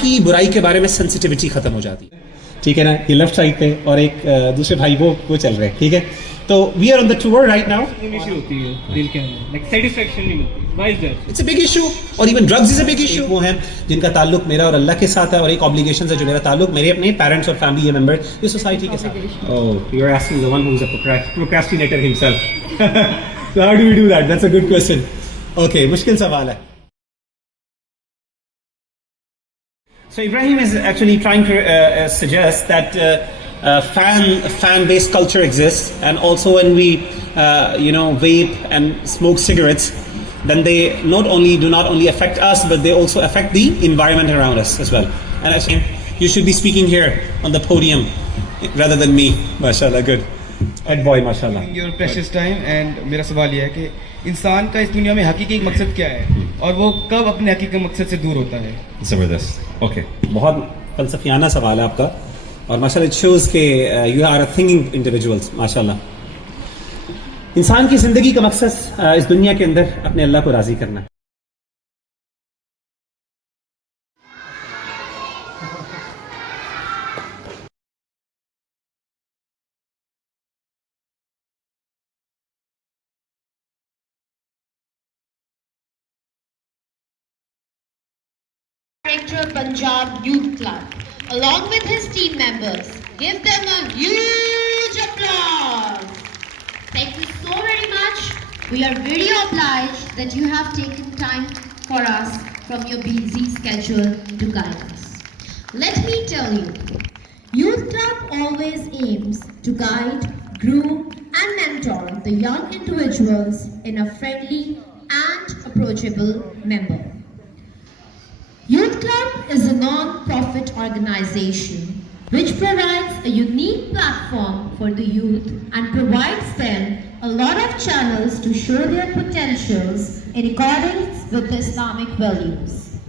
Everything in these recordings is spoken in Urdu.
کی برائی کے بارے میں سینسٹیوٹی ختم ہو جاتی ہے. ٹھیک ہے نا, یہ لیفٹ سائڈ پہ اور ایک دوسرے بھائی وہ چل رہے ہیں. ٹھیک ہے, تو we are on the tour right now. Issue ہوتی ہے دل کے اندر, لائک سیٹسفیکشن نہیں ملتی. Why is that? It's a big issue, اور even drugs is a big issue. وہ ہیں جن کا تعلق میرا اور اللہ کے ساتھ ہے, اور ایک obligation ہے جو میرا تعلق میرے اپنے پیرنٹس اور فیملی ممبر یہ سوسائٹی کے ساتھ. Oh, you are asking the one who is a procrastinator himself. So how do we do that? That's a good question. Okay, مشکل سوال ہے. So Ibrahim is actually trying to suggest that fan-based culture exists, and also when we vape and smoke cigarettes, then they do not only affect us, but they also affect the environment around us as well. And I think you should be speaking here on the podium rather than me. MashaAllah, good. Head boy, MashaAllah. Your precious time, and میرا سوال یہ ہے کہ انسان کا اس دنیا میں حقیقی مقصد کیا ہے, اور وہ کب اپنے حقیقی مقصد سے دور ہوتا ہے؟ زبردست. اوکے, بہت فلسفیانہ سوال ہے آپ کا, اور ماشاء اللہ اٹ شوز کہ you are a thinking individuals. ماشاء اللہ, انسان کی زندگی کا مقصد اس دنیا کے اندر اپنے اللہ کو راضی کرنا ہے. Director Punjab Youth Club, along with his team members. Give them a huge applause. Thank you so very much. We are very obliged that you have taken time for us from your busy schedule to guide us. Let me tell you, Youth Club always aims to guide, groom and mentor the young individuals in a friendly and approachable manner. Youth Club is a non-profit organization which provides a unique platform for the youth and provides them a lot of channels to show their potentials in accordance with the Islamic values.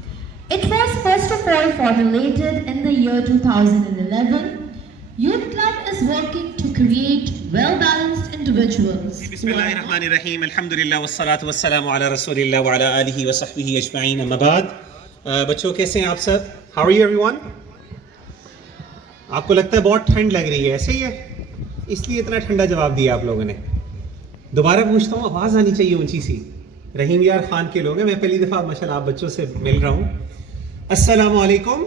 It was first of all formulated in the year 2011. Youth Club is working to create well-balanced individuals. Bismillahirrahmanirrahim. Alhamdulillah wassalatu wassalamu ala rasulillah wa ala alihi wa sahbihi ajma'in. Amma ba'd. بچوں کیسے ہیں آپ سب؟ How are you everyone? آپ کو لگتا ہے بہت ٹھنڈ لگ رہی ہے, ایسے ہی ہے؟ اس لیے اتنا ٹھنڈا جواب دیا آپ لوگوں نے. دوبارہ پوچھتا ہوں, آواز آنی چاہیے اونچی سی. رحیم یار خان کے لوگ ہیں, میں پہلی دفعہ ماشاء اللہ آپ بچوں سے مل رہا ہوں. السلام علیکم.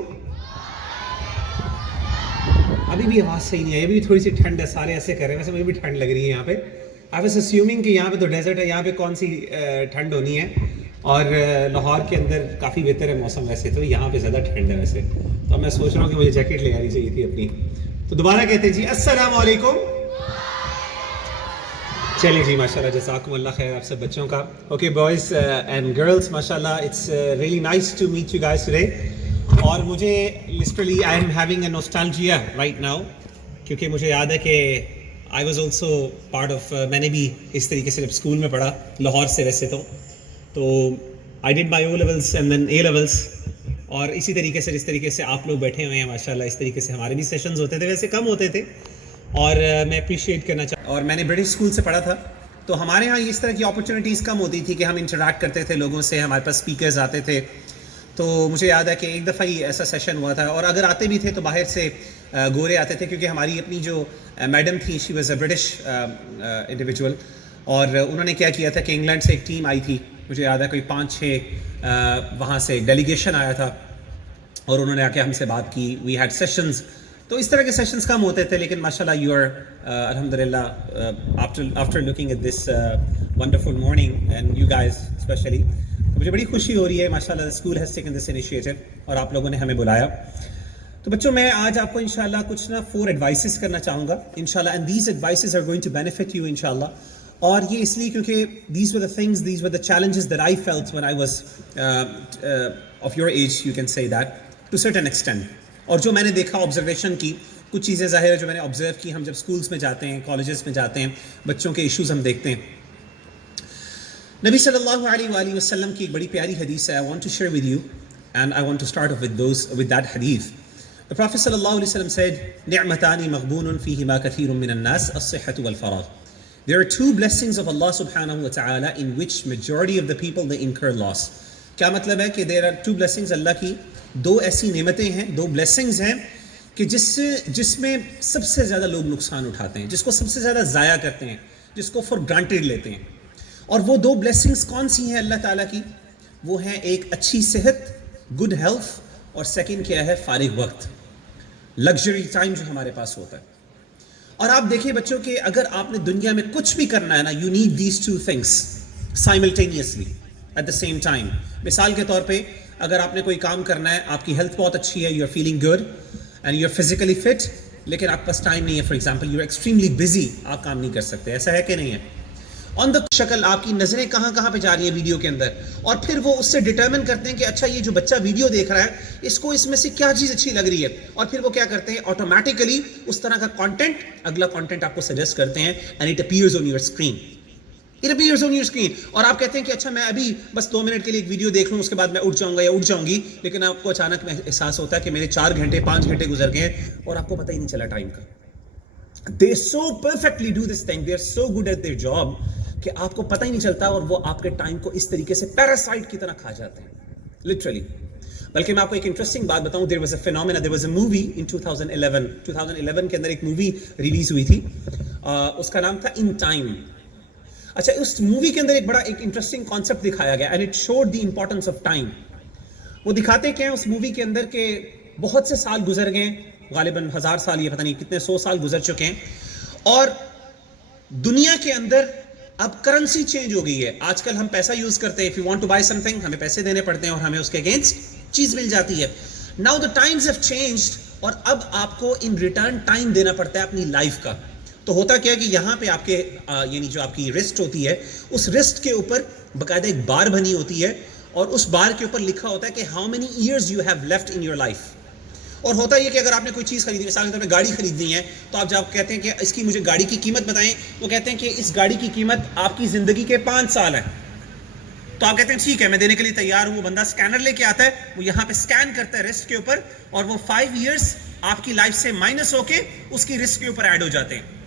ابھی بھی آواز صحیح نہیں ہے, ابھی بھی تھوڑی سی ٹھنڈ ہے, سارے ایسے کر رہے ہیں. ویسے مجھے بھی ٹھنڈ لگ رہی ہے یہاں پہ. آئی واز اسیومنگ کہ یہاں پہ تو ڈیزرٹ ہے, یہاں پہ کون سی ٹھنڈ ہونی ہے, اور لاہور کے اندر کافی بہتر ہے موسم ویسے تو, یہاں پہ زیادہ ٹھنڈ ہے ویسے. تو میں سوچ رہا ہوں کہ مجھے جیکٹ لے آنی چاہیے تھی اپنی. تو دوبارہ کہتے ہیں جی السلام علیکم. چلیں جی, ماشاء اللہ جزاکم اللہ خیر آپ سب بچوں کا. اوکے بوائز اینڈ گرلس, ماشاء اللہ it's really nice to meet you guys today. اور مجھے literally I am having a nostalgia right now, کیونکہ مجھے یاد ہے کہ I was also part of, میں نے بھی اس طریقے سے جب اسکول میں پڑھا لاہور سے ویسے تو I did my O levels and then A levels, اور اسی طریقے سے جس طریقے سے آپ لوگ بیٹھے ہوئے ہیں ماشاء اللہ, اس طریقے سے ہمارے بھی سیشنز ہوتے تھے, ویسے کم ہوتے تھے, اور میں اپریشیٹ کرنا اور میں نے برٹش اسکول سے پڑھا تھا, تو ہمارے یہاں اس طرح کی اپرچونیٹیز کم ہوتی تھی کہ ہم انٹریکٹ کرتے تھے لوگوں سے, ہمارے پاس اسپیکرز آتے تھے. تو مجھے یاد ہے کہ ایک دفعہ ہی ایسا سیشن ہوا تھا, اور اگر آتے بھی تھے تو باہر سے گورے آتے تھے, کیونکہ ہماری اپنی جو میڈم تھی she was a British individual, اور انہوں نے کیا کیا تھا کہ انگلینڈ سے ایک ٹیم آئی تھی, مجھے یاد ہے کوئی 5-6 وہاں سے ڈیلیگیشن آیا تھا, اور انہوں نے آ کے ہم سے بات کی. وی ہیڈ سیشنز, تو اس طرح کے سیشنز کم ہوتے تھے, لیکن ماشاء اللہ یو آر الحمد للہ after looking at this wonderful morning and you guys especially, مجھے بڑی خوشی ہو رہی ہے ماشاء اللہ school has taken this initiative, اور آپ لوگوں نے ہمیں بلایا. تو بچوں میں آج آپ کو انشاءاللہ کچھ 4 ایڈوائسز کرنا چاہوں گا انشاءاللہ, and these advices are going to benefit you انشاءاللہ. اور یہ اس لیے کیونکہ these were the things, these were the challenges that I felt when I was of your age, you can say that to certain extent. اور جو میں نے دیکھا آبزرویشن کی کچھ چیزیں ظاہر ہے جو میں نے آبزرو کی, ہم جب اسکولس میں جاتے ہیں, کالجز میں جاتے ہیں, بچوں کے ایشوز ہم دیکھتے ہیں. نبی صلی اللہ علیہ وآلہ وسلم کی ایک بڑی پیاری حدیث ہے, I want to share with you and I want to start off with that hadith. The Prophet sallallahu alaihi wasallam said, نِعْمَتَانِ مَغْبُونٌ فِيهِمَا كَثِيرٌ مِّنَ النَّاسِ الصِّحَّةُ وَالْفَرَاغُ. There are 2 blessings of Allah subhanahu wa ta'ala in which majority of the people they incur loss. کیا مطلب ہے کہ there are 2 blessings اللہ کی, دو ایسی نعمتیں ہیں, دو بلیسنگز ہیں کہ جس میں سب سے زیادہ لوگ نقصان اٹھاتے ہیں, جس کو سب سے زیادہ ضائع کرتے ہیں, جس کو فار گرانٹیڈ لیتے ہیں. اور وہ دو بلیسنگز کون سی ہیں اللہ تعالیٰ کی؟ وہ ہیں ایک اچھی صحت, گڈ ہیلتھ, اور سیکنڈ کیا ہے؟ فارغ وقت, لگژری ٹائم جو ہمارے پاس ہوتا ہے. اور آپ دیکھیں بچوں کہ اگر آپ نے دنیا میں کچھ بھی کرنا ہے نا, you need these two things simultaneously at the same time. مثال کے طور پہ اگر آپ نے کوئی کام کرنا ہے, آپ کی ہیلتھ بہت اچھی ہے, you are feeling good and you are physically fit, لیکن آپ کے پاس ٹائم نہیں ہے, for example you are extremely busy, آپ کام نہیں کر سکتے, ایسا ہے کہ نہیں ہے؟ آن دا شکل آپ کی نظریں کہاں کہاں پہ جا رہی ہیں ویڈیو کے اندر, اور پھر وہ اس سے ڈٹرمن کرتے ہیں کہ اچھا یہ جو بچہ ویڈیو دیکھ رہا ہے اس کو اس میں سے کیا چیز اچھی لگ رہی ہے, اور پھر وہ کیا کرتے ہیں آٹومیٹیکلی اس طرح کا کانٹینٹ, اگلا کانٹینٹ آپ کو سجیسٹ کرتے ہیں, and it appears on your screen, it appears on your screen. اور آپ کہتے ہیں کہ اچھا میں ابھی بس 2 منٹ کے لیے ایک ویڈیو دیکھ لوں, اس کے بعد میں اٹھ جاؤں گا یا اٹھ جاؤں گی, لیکن آپ کو اچانک احساس ہوتا ہے کہ میرے 4 گھنٹے 5 گھنٹے گزر گئے ہیں اور آپ کو پتہ ہی نہیں چلا ٹائم کا. They so perfectly do this thing, they are so good at their job کہ آپ کو پتہ ہی نہیں چلتا, اور وہ آپ کے ٹائم کو اس طریقے سے پیراسائٹ کی طرح کھا جاتے ہیں لٹرلی. بلکہ میں آپ کو ایک انٹرسٹنگ بات بتاؤں, there was a phenomena, there was a movie in 2011 کے اندر ایک مووی ریلیز ہوئی تھی, اس کا نام تھا ان ٹائم. اچھا, اس مووی کے اندر ایک انٹرسٹنگ کانسیپٹ دکھایا گیا, and it should the importance of time. وہ دکھاتے کیا ہیں اس مووی کے اندر کہ بہت سے سال گزر گئے, غالباً 1000 سال, یہ پتہ نہیں کتنے 100 سال گزر چکے ہیں, اور دنیا کے اندر اب کرنسی چینج ہو گئی ہے. آج کل ہم پیسہ یوز کرتے ہیں, if you want to buy something ہمیں پیسے دینے پڑتے ہیں اور ہمیں اس کے اگینسٹ چیز مل جاتی ہے. Now the times have changed, اور اب آپ کو ان ریٹرن ٹائم دینا پڑتا ہے اپنی لائف کا. تو ہوتا کیا کہ یہاں پہ آپ کے یعنی جو آپ کی رسٹ ہوتی ہے, اس رسٹ کے اوپر باقاعدہ ایک بار بنی ہوتی ہے, اور اس بار کے اوپر لکھا ہوتا ہے کہ how many years you have left in your life. اور ہوتا یہ کہ اگر آپ نے کوئی چیز خریدی, مثال کے طور پہ گاڑی خریدنی ہے, تو آپ جب کہتے ہیں کہ اس کی مجھے گاڑی کی قیمت بتائیں, وہ کہتے ہیں کہ اس گاڑی کی قیمت آپ کی زندگی کے 5 سال ہے. تو آپ کہتے ہیں ٹھیک ہے میں دینے کے لیے تیار ہوں. وہ بندہ اسکینر لے کے آتا ہے, وہ یہاں پہ اسکین کرتا ہے رسٹ کے اوپر, اور وہ 5 ایئرس آپ کی لائف سے مائنس ہو کے اس کی رسٹ کے اوپر ایڈ ہو جاتے ہیں.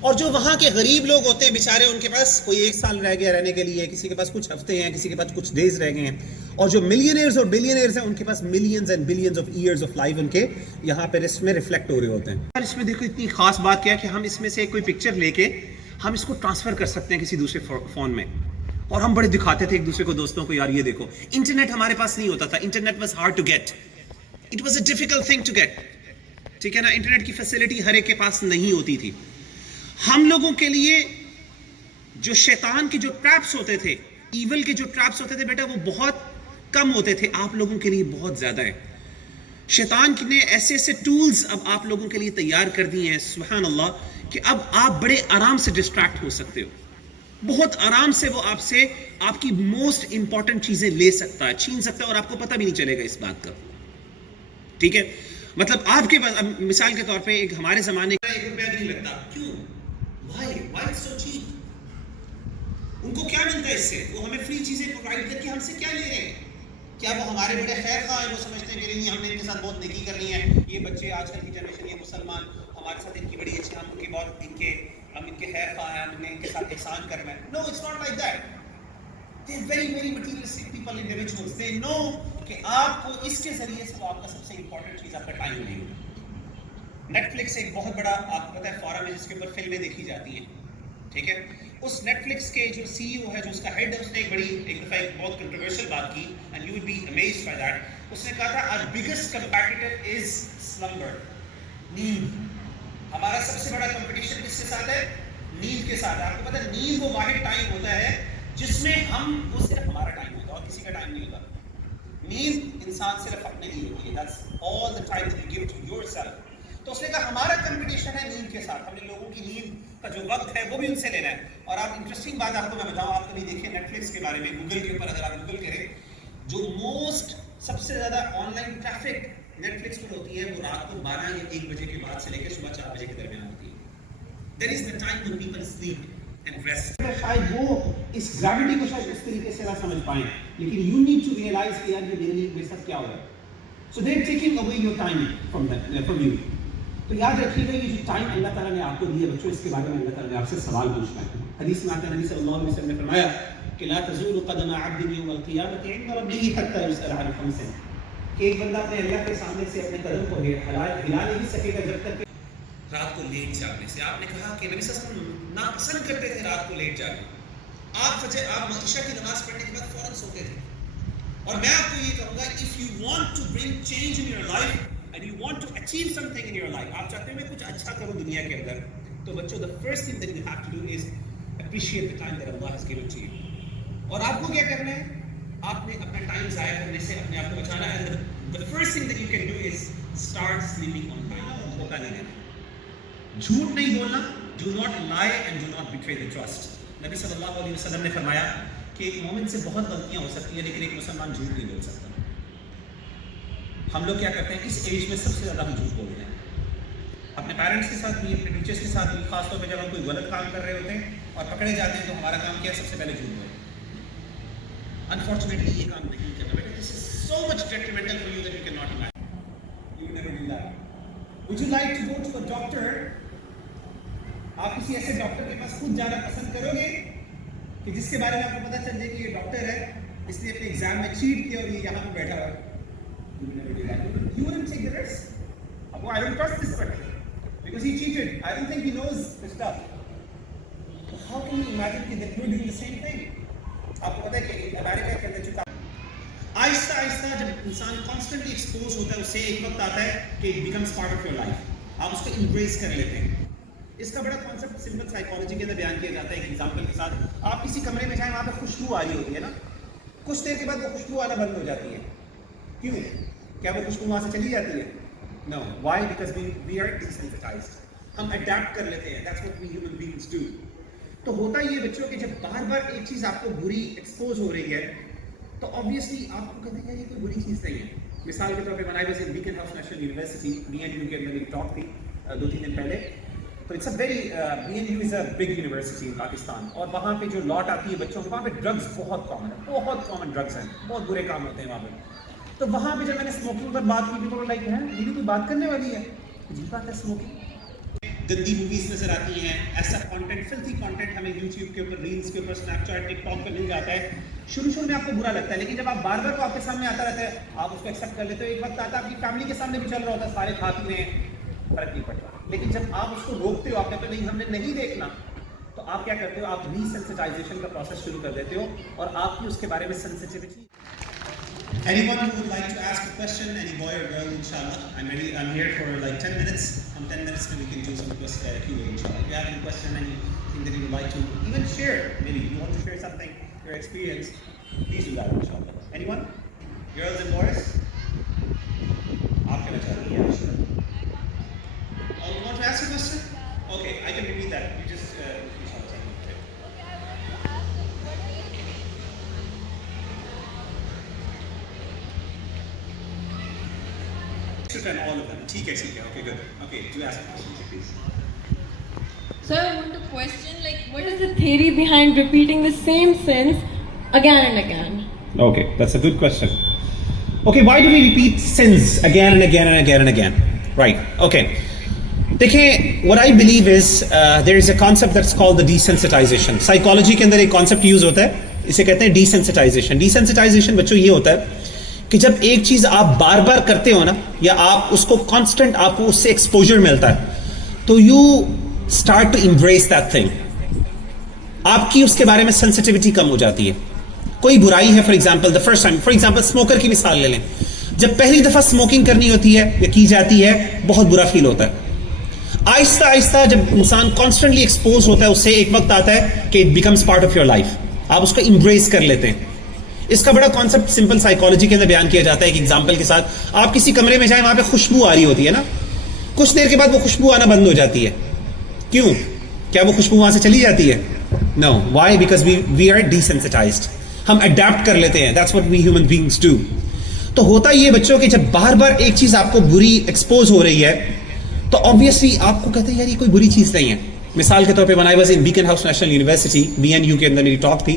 اور جو وہاں کے غریب لوگ ہوتے ہیں بیچارے, ان کے پاس کوئی 1 سال رہ گیا رہنے کے لیے, کسی کے پاس کچھ ہفتے ہیں, کسی کے پاس کچھ ڈیز رہ گئے ہیں, اور جو ملینئرز اور بلینئرز ہیں ان کے پاس millions and billions of years of life ان کے یہاں پہ رسٹ میں ریفلیکٹ ہو رہے ہوتے ہیں. اس میں دیکھو اتنی خاص بات کیا ہے کہ ہم اس میں سے کوئی پکچر لے کے ہم اس کو ٹرانسفر کر سکتے ہیں کسی دوسرے فون میں, اور ہم بڑے دکھاتے تھے ایک دوسرے کو, دوستوں کو, یار یہ دیکھو. انٹرنیٹ ہمارے پاس نہیں ہوتا تھا, internet was hard to get, it was a difficult thing to get, ٹھیک ہے نا. انٹرنیٹ کی فیسلٹی ہر ایک کے پاس نہیں ہوتی تھی. ہم لوگوں کے لیے جو شیطان کے جو ٹریپس ہوتے تھے, ایول کے جو ٹریپس ہوتے تھے بیٹا, وہ بہت کم ہوتے تھے, آپ لوگوں کے لیے بہت زیادہ ہے. شیطان نے ایسے ایسے ٹولز اب آپ لوگوں کے لیے تیار کر دی ہیں, سبحان اللہ, کہ اب آپ بڑے آرام سے ڈسٹریکٹ ہو سکتے ہو, بہت آرام سے. وہ آپ سے آپ کی موسٹ امپورٹنٹ چیزیں لے سکتا ہے, چھین سکتا ہے, اور آپ کو پتہ بھی نہیں چلے گا اس بات کا, ٹھیک ہے. مطلب آپ کے پاس مثال کے طور پہ ایک ہمارے زمانے کا 1 روپیہ بھی نہیں لگتا. کیوں؟ Why so cheap? ان کو کیا ملتا ہے اس سے؟ وہ ہمیں فری چیزیں پرووائڈ کر کے ہم سے کیا لے رہے ہیں؟ کیا وہ ہمارے بڑے خیر خواہ ہیں؟ وہ سمجھتے ہیں کہ نہیں ہم نے ان کے ساتھ بہت نیکی کرنی ہے, یہ بچے آج کل کی جنریشن, یہ مسلمان ہمارے ساتھ ان کی بڑی اچھی, ہم ان کی بہت ہم ان کے خیر خواہ ہیں, ہم نے ان کے ساتھ احسان کرنا ہے. No, it's not like that. They are very very materialistic people, individuals. They know کہ آپ کو اس کے ذریعے سے آپ کا سب سے امپورٹنٹ چیز آپ کا ٹائم نہیں ہے. نیٹ فلکس ایک بہت بڑا آپ کو پتہ ہے فورم ہے جس کے اوپر فلمیں دیکھی جاتی ہیں, ٹھیک ہے. اس نیٹ فلکس کے جو سی ای او ہے, جو اس کا ہیڈ ہے, اس نے ایک دفعہ ایک بہت کنٹروورشل بات کی, and you will be amazed by that. اس نے کہا تھا our biggest competitor is slumber, نیند. ہمارا سب سے بڑا کمپٹیشن کس کے ساتھ ہے؟ نیند کے ساتھ. آپ کو پتہ ہے نیند وہ واحد ٹائم ہوتا ہے جس میں وہ صرف ہمارا ٹائم ہوتا ہے اور کسی کا ٹائم نہیں ہوتا. نیند انسان صرف اپنے لیے ہوتی ہے, that's all the time that you give to yourself. تو اس نے کہا ہمارا کمپٹیشن ہے نیند کے ساتھ, ہم نے لوگوں کی نیند کا جو وقت ہے وہ بھی ان سے لینا ہے. اور آپ انٹرسٹنگ بات آپ کو میں بتاؤں, آپ کبھی دیکھیں نیٹ فلکس کے بارے میں, گوگل کے اوپر اگر آپ گوگل کریں, جو موسٹ سب سے زیادہ online traffic Netflix پر ہوتی ہے وہ رات کو 12 یا 1 بجے کے بعد سے لے کے صبح 4 بجے کے درمیان ہوتی ہے. That is the time when people sleep and rest. شاید وہ اس گریوٹی کو شاید اس طریقے سے نہ سمجھ پائیں, لیکن you need to realize کہ یار یہ میرے لیے میرے ساتھ کیا ہو رہا ہے. So they are taking away your time from you. تو یاد رکھیے گا یہ جو ٹائم اللہ تعالیٰ نے آپ کو دیا بچوں, اس کے بارے میں اللہ تعالیٰ نے آپ سے سوال پوچھنا ہے. حدیث میں آتا ہے, نبی صلی اللہ علیہ وسلم نے فرمایا کہ لا تزول قدم عبد یوم القیامۃ عند ربہ حتی یسأل عن 5. کہ ایک بندہ اپنے اللہ کے سامنے سے اپنے قدم کو ہلا نہیں سکے گا جب تک کہ رات کو لیٹ جاگنے سے. آپ نے کہا کہ نبی صلی اللہ علیہ وسلم ناپسند کرتے تھے رات کو لیٹ جاگنا. آپ عشاء کی نماز پڑھنے کے بعد فوراً سوتے تھے. اور میں آپ کو یہ کہوں گا if you want to bring change in your life and you want to achieve something in your life, آپ چاہتے ہیں میں کچھ اچھا کروں دنیا کے اندر, تو بچوں the first thing that you have to do is appreciate the time that Allah has given to you. اور آپ کو کیا کرنا ہے, آپ نے اپنا ٹائم ضائع کرنے سے اپنے آپ کو بچانا ہے. The first thing that you can do is start sleeping on time. دھوکہ نہیں دینا, جھوٹ نہیں بولنا. Do not lie and do not betray the trust. نبی صلی اللہ علیہ وسلم نے فرمایا کہ ایک مومن سے بہت غلطیاں ہو سکتی ہیں لیکن ایک مسلمان جھوٹ نہیں بول سکتا. ہم لوگ کیا کرتے ہیں اس ایج میں سب سے زیادہ ہم جھوٹ بولتے ہیں, اپنے پیرنٹس کے ساتھ بھی, اپنے ٹیچرس کے ساتھ بھی, خاص طور پہ جب ہم کوئی غلط کام کر رہے ہوتے ہیں اور پکڑے جاتے ہیں تو ہمارا کام کیا ہے, سب سے پہلے جھوٹ بولنا. Unfortunately یہ کام نہیں کرنا بیٹا. This is so much detrimental for you that you cannot imagine. You will never do that. Would you like to go to a doctor? آپ کسی ایسے ڈاکٹر کے پاس خود جانا پسند کرو گے کہ جس کے بارے میں آپ کو پتہ چل جائے کہ یہ ڈاکٹر ہے, اس نے اپنے ایگزام میں چیٹ کیا اور یہ یہاں پہ بیٹھا ہوا ہے. You will never do that. You wouldn't take the risk. I don't trust this person because he cheated. I don't think he knows the stuff. So how can you imagine that you're doing the same thing? آپ کو پتہ ہے کہ امریکہ کے اندر جو آہستہ آہستہ جب انسان کانسٹنٹلی ایکسپوز ہوتا ہے اسے ایک وقت آتا ہے کہ it becomes part of your life, آپ اس کو امبریس کر لیتے ہیں. اس کا بڑا کانسیپٹ سمپل سائیکالوجی کے اندر بیان کیا جاتا ہے ایک ایگزامپل کے ساتھ. آپ کسی کمرے میں جائیں, وہاں پہ خوشبو آ رہی ہوتی ہے نا, کچھ دیر کے بعد وہ خوشبو آنا بند ہو جاتی ہے. کیوں؟ کیا وہ خوشبو وہاں سے چلی جاتی ہے؟ No. Why? Because we are desensitized. ہم اڈیپٹ کر لیتے ہیں. That's what we human beings do. تو ہوتا یہ بچوں کہ جب بار بار ایک چیز آپ کو بری ایکسپوز ہو رہی ہے تو آبویسلی آپ کو کہتے ہیں یہ کوئی بری چیز نہیں ہے. مثال کے طور پہ when I was in Beacon House National University, BNU کے اندر ایک ٹاک تھی 2-3 دن پہلے. تو it's a very BNU is a big university in Pakistan, اور وہاں پہ جو لاٹ آتی ہے بچوں کو, وہاں پہ ڈرگس بہت کامن ہے, بہت کامن ڈرگس ہیں, بہت برے کام ہوتے ہیں وہاں پہ. تو وہاں پہ جب میں نے اسموکنگ پر بات کی, پیپل لائک ہے یہ بھی کوئی بات کرنے والی ہے, عجیب بات ہے اسموکنگ. گندی موویز نظر آتی ہیں, ایسا کانٹینٹ, فلتھی کانٹینٹ ہمیں یوٹیوب کے اوپر, ریلس کے اوپر, اسنیپ چیٹ, ٹک ٹاک پہ مل جاتا ہے. شروع میں آپ کو برا لگتا ہے, لیکن جب آپ بار بار کو آپ کے سامنے آتا رہتا ہے, آپ اس کو ایکسیپٹ کر لیتے ہو. ایک وقت آتا ہے آپ کی فیملی کے سامنے بھی چل رہا ہوتا ہے, سارے کھا پی رہے ہیں, فرق نہیں پڑتا. لیکن جب آپ اس کو روکتے ہو, آپ کہتے ہو نہیں ہم نے نہیں دیکھنا, تو آپ کیا کرتے ہو, آپ ری سینسٹائزیشن کا پروسیس شروع کر دیتے ہو اور آپ کی اس کے بارے میں sensitivity. Anyone who would like to ask a question, any boy or girl, inshallah, I'm here for like 10 minutes. From 10 minutes we can do some Q&A, inshallah. If you have any question, anything that you would like to even share, maybe you want to share something, your experience, please do that, inshallah. Anyone? Girls and boys? Aap kya chahte hain? Sure. Oh, you want to ask a question? Okay, I can repeat that. You just inshallah. And all of them. Okay, good. Okay, do ask a question, please. So I want to question, like, what is the theory behind repeating the same sins again and again? Okay, that's a good question. Okay, why do we repeat sins again and again and again and again? Right, okay. Dekhe, what I believe is there is a concept that's called the desensitization. Psychology ke andar ek concept use hota hai, ise kehte hain desensitization. Desensitization bachcho ye hota hai کہ جب ایک چیز آپ بار بار کرتے ہو نا, یا آپ اس کو کانسٹنٹ, آپ کو اس سے ایکسپوجر ملتا ہے, تو you start to embrace that thing. آپ کی اس کے بارے میں سینسٹیوٹی کم ہو جاتی ہے. کوئی برائی ہے, for example the first time, for example smoker کی مثال لے لیں. جب پہلی دفعہ اسموکنگ کرنی ہوتی ہے یا کی جاتی ہے, بہت برا فیل ہوتا ہے. آہستہ آہستہ جب انسان کانسٹنٹلی ایکسپوز ہوتا ہے, اس سے ایک وقت آتا ہے کہ it becomes part of your life, آپ اس کو امبریس کر لیتے ہیں. اس کا بڑا کانسیپٹ سمپل سائیکالوجی کے اندر بیان کیا جاتا ہے ایک ایگزامپل کے ساتھ. آپ کسی کمرے میں جائیں, وہاں پہ خوشبو آ رہی ہوتی ہے نا, کچھ دیر کے بعد وہ خوشبو آنا بند ہو جاتی ہے. کیوں؟ کیا وہ خوشبو وہاں سے چلی جاتی ہے؟ No. Why? Because we are desensitized. ہم اڈیپٹ کر لیتے ہیں. That's what we human beings do. تو ہوتا یہ بچوں کہ جب بار بار ایک چیز آپ کو بری ایکسپوز ہو رہی ہے, تو آبویسلی آپ کو کہتے ہیں یار یہ کوئی بری چیز نہیں ہے. مثال کے طور پہ when I was in Beacon House National University, BNU کے اندر میری ٹاک تھی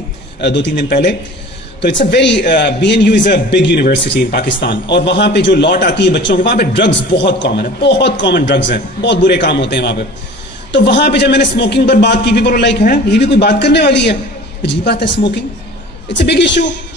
2-3 دن پہلے. تو it's a very BNU is a big university in Pakistan, اور وہاں پہ جو لاٹ آتی ہے بچوں کے, وہاں پہ ڈرگس بہت کامن ہے, بہت کامن ڈرگس ہیں, بہت برے کام ہوتے ہیں وہاں پہ. تو وہاں پہ جب میں نے اسموکنگ پر بات کی, پیپل لائک ہے یہ بھی کوئی بات کرنے والی ہے, عجیب بات ہے smoking. It's a big issue.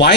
Why?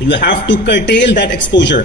you have to curtail that exposure.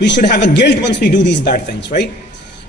We should have a guilt once we do these bad things, right?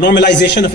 normalization of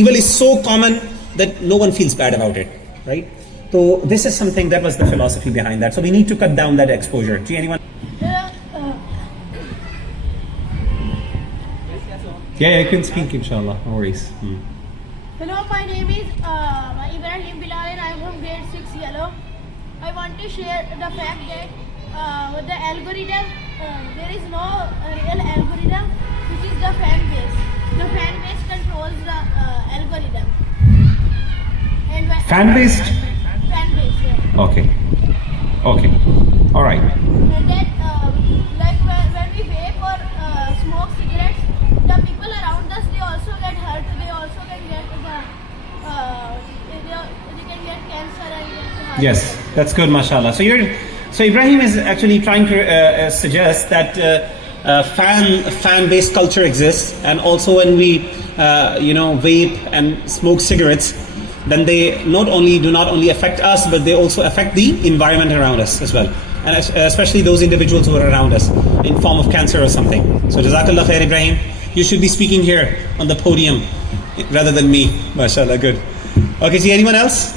evil is so common that no one feels bad about it, right? So this is something that was the philosophy behind that. So we need to cut down that exposure. Do anyone? Yeah, you can speak inshallah. No worries. Hello, my name is Ibrahim Bilal and I am from grade 6 yellow. I want to share the fact that with the algorithm, there is no real algorithm, which is the fan base. The fan base controls the algorithm. And Fan-based? Fan-based, yeah. Okay. All right. And that, like when we vape or smoke cigarettes, the people around us, they also get hurt. They also can get they can get cancer and get heart Yes, attack. that's good, mashallah. So Ibrahim is actually trying to suggest that fan-based culture exists, and also when we vape and smoke cigarettes, then they do not only affect us, but they also affect the environment around us as well, and especially those individuals who are around us in form of cancer or something. So Jazakallah khair, Ibrahim. You should be speaking here on the podium rather than me. Mashallah, good. Okay, see anyone else?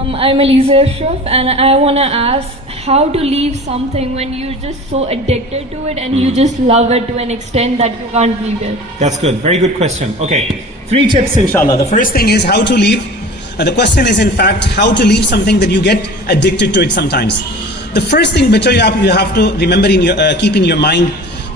I'm Aliza Ashraf and I want to ask how to leave something when you're just so addicted to it and you just love it to an extent that you can't leave it. That's good. Very good question. Okay. 3 tips inshallah. The first thing is how to leave. The question is in fact how to leave something that you get addicted to it sometimes. The first thing which you have to remember in your keep in your mind,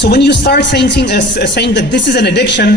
So when you start saying that this is an addiction,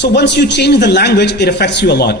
So once you change the language, it affects you a lot.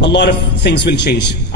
a lot of things will change.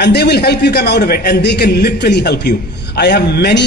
And they will help you come out of it and they can literally help you. I have many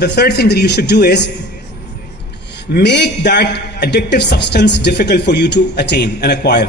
the third thing that you should do is make that addictive substance difficult for you to attain and acquire.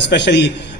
especially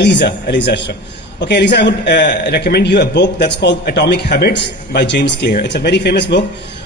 Aliza Ashraf. Okay, Aliza, I would recommend you a book that's called Atomic Habits by James Clear. It's a very famous book.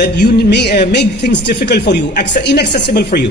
that you make things difficult for you, inaccessible for you.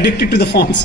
addicted to the phones,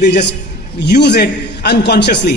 they just use it unconsciously.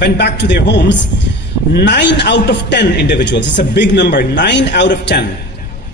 went back to their homes, 9 out of 10 individuals, it's a big number, 9 out of 10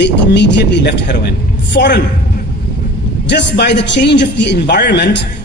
they immediately left heroin, foreign, just by the change of the environment.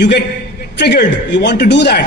you get triggered, you want to do that.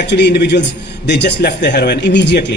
actually individuals they just left the heroin immediately,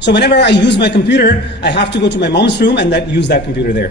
So whenever I use my computer, I have to go to my mom's room and use that computer there.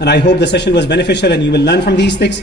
and I hope the session was beneficial and you will learn from these things.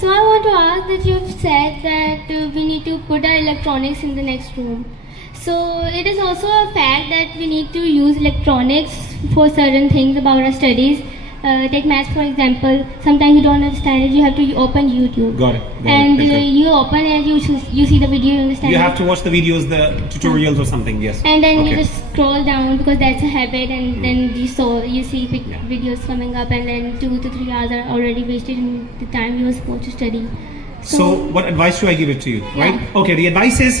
So I want to ask that you've said that we need to put our electronics in the next room. So it is also a fact that we need to use electronics for certain things about our studies. take maths for example. Sometimes you don't understand it, you have to open YouTube. Got it. And Okay. you open it, you see the video, you understand You it. have to watch the videos, the tutorials or something. Yes. And then Okay. you just scroll down because that's a habit, and then you see Yeah. videos coming up, and then 2 to 3 hours are already wasted in the time you were supposed to study. So what advice should I give it to you? Right? Yeah. Okay. The advice is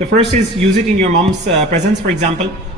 The first is use it in your mom's presence. For example,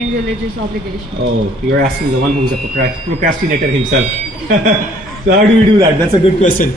Religious obligation. Oh, you're asking the one who's a procrastinator himself. So how do we do that? That's a good question.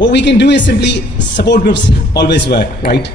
what we can do is simply support groups always work, right?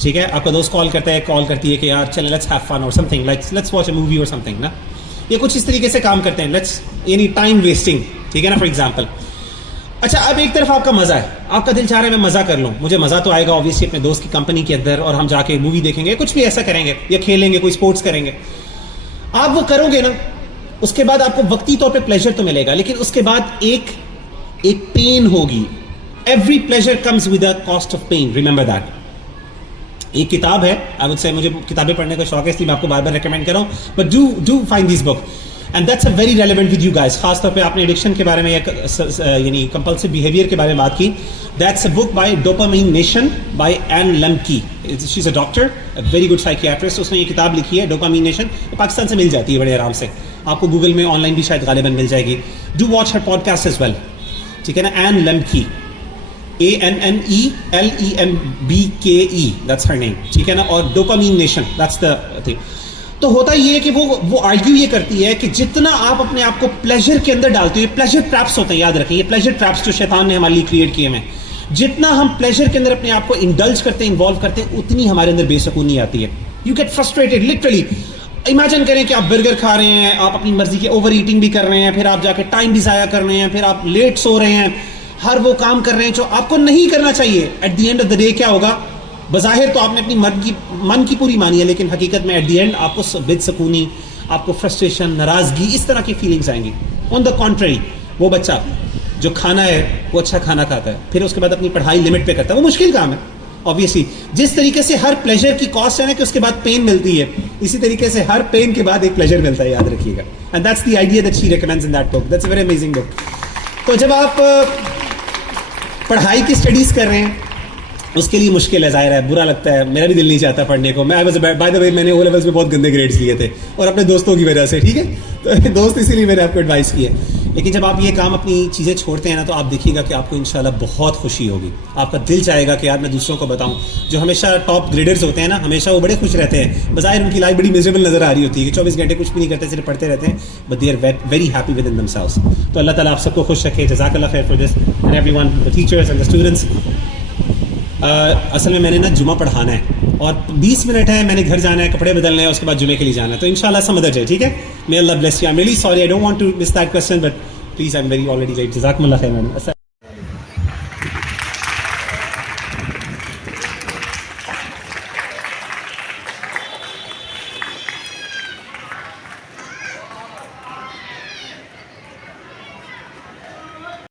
ٹھیک ہے, آپ کا دوست کال کرتا ہے, کال کرتی ہے کہ یار چلیں لیٹس ہیو فن اور some thing like let's watch a movie اور سم تھنگ نا, یہ کچھ اس طریقے سے کام کرتے ہیں, لیٹس یعنی ٹائم ویسٹنگ, ٹھیک ہے نا, فار ایگزامپل. اچھا اب ایک طرف آپ کا مزہ ہے, آپ کا دل چاہ رہا ہے میں مزہ کر لوں, مجھے مزہ تو آئے گا اوبیسلی اپنے دوست کی کمپنی کے اندر, اور ہم جا کے مووی دیکھیں گے, کچھ بھی ایسا کریں گے یا کھیلیں گے, کوئی اسپورٹس کریں گے. آپ وہ کرو گے نا, اس کے بعد آپ کو وقتی طور پہ پلیجر تو ملے گا, لیکن اس کے بعد ایک پین ہوگی. Every pleasure comes with a cost of pain, remember that. ایک کتاب ہے, آئی وڈ سے مجھے کتابیں پڑھنے کا شوق ہے, اس لیے میں آپ کو بار بار ریکمینڈ کر رہا ہوں, but do find this book and that's a very relevant with you guys. خاص طور پہ آپ نے ایڈکشن کے بارے میں یعنی کمپلسو بیہیویئر کے بارے میں بات کی. That's a book by Dopamine Nation by Anna Lembke. She is a doctor, a very good psychiatrist. اس نے یہ کتاب لکھی ہے ڈوپامین نیشن, پاکستان سے مل جاتی ہے بڑے آرام سے, آپ کو گوگل میں آن لائن بھی شاید غالباً مل جائے گی. Do watch her podcast as well, ٹھیک ہے نا, Anne Lembke, ANNELEMBKE, that's her name, ٹھیک ہے نا, اور dopamine nation, that's the thing. تو ہوتا یہ ہے کہ وہ آرگیو یہ کرتی ہے کہ جتنا آپ اپنے آپ کو پلیجر کے اندر ڈالتے ہو, یہ پلیجر ٹریپس ہوتے ہیں, یاد رکھیں, یہ پلیجر ٹریپس جو شیطان نے ہمارے لیے کریٹ کیے ہیں, جتنا ہم پلیجر کے اندر اپنے آپ کو انڈلج کرتے ہیں, انوالو کرتے ہیں, اتنی ہمارے اندر بے سکونی آتی ہے. You get frustrated literally. Imagine کریں کہ آپ برگر کھا رہے ہیں, آپ اپنی مرضی کی اوور ایٹنگ بھی کر رہے ہیں, پھر آپ جا کے ٹائم بھی ضائع کر رہے ہیں, پھر آپ لیٹ سو رہے ہیں, ہر وہ کام کر رہے ہیں جو آپ کو نہیں کرنا چاہیے. At the end of the day کیا ہوگا, بظاہر تو آپ نے اپنی من کی پوری مانی ہے, لیکن حقیقت میں ایٹ دی اینڈ آپ کو بد سکونی, آپ کو فرسٹریشن, ناراضگی, اس طرح کی فیلنگز آئیں گی. آن دا کنٹری, وہ بچہ جو کھانا ہے وہ اچھا کھانا کھاتا ہے, پھر اس کے بعد اپنی پڑھائی لمٹ پہ کرتا ہے, وہ مشکل کام ہے obviously. جس طریقے سے ہر پلیجر کی کاسٹ ہے نا کہ اس کے بعد پین ملتی ہے, اسی طریقے سے ہر پین کے بعد ایک پلیجر ملتا ہے, یاد رکھیے گا. And that's the idea that she recommends in that book. That's a very amazing book. تو جب آپ پڑھائی کی اسٹڈیز کر رہے ہیں, اس کے لیے مشکل ہے, ظاہر ہے, برا لگتا ہے, میرا بھی دل نہیں چاہتا پڑھنے کو. میں بائی دا وے میں نے او لیولس میں بہت گندے گریڈس لیے تھے, اور اپنے دوستوں کی وجہ سے, ٹھیک ہے, تو دوست اسی لیے میں نے آپ کو ایڈوائس کی ہے. لیکن جب آپ یہ کام اپنی چیزیں چھوڑتے ہیں نا, تو آپ دیکھیے گا کہ آپ کو انشاءاللہ بہت خوشی ہوگی. آپ کا دل چاہے گا کہ یار میں دوسروں کو بتاؤں. جو ہمیشہ ٹاپ گریڈرز ہوتے ہیں نا, ہمیشہ وہ بڑے خوش رہتے ہیں, بظاہر ان کی لائف بڑی میزریبل نظر آ رہی ہوتی ہے کہ 24 گھنٹے کچھ بھی نہیں کرتے, صرف پڑھتے رہتے ہیں, but they are very happy with in themselves. تو اللہ تعالیٰ آپ سب کو خوش رکھے. جزاک اللہ خیر for this and every one, the teachers and the students. اصل میں نے نا جمعہ پڑھانا ہے, اور 20 منٹ ہے, میں نے گھر جانا ہے, کپڑے بدلنے ہیں, اس کے بعد جمعے کے لیے جانا ہے, تو انشاءاللہ سمجھ جائے, ٹھیک ہے. May Allah bless you. I'm really sorry, I don't want to miss that question, but please, I'm very already late. جزاکم اللہ خیر.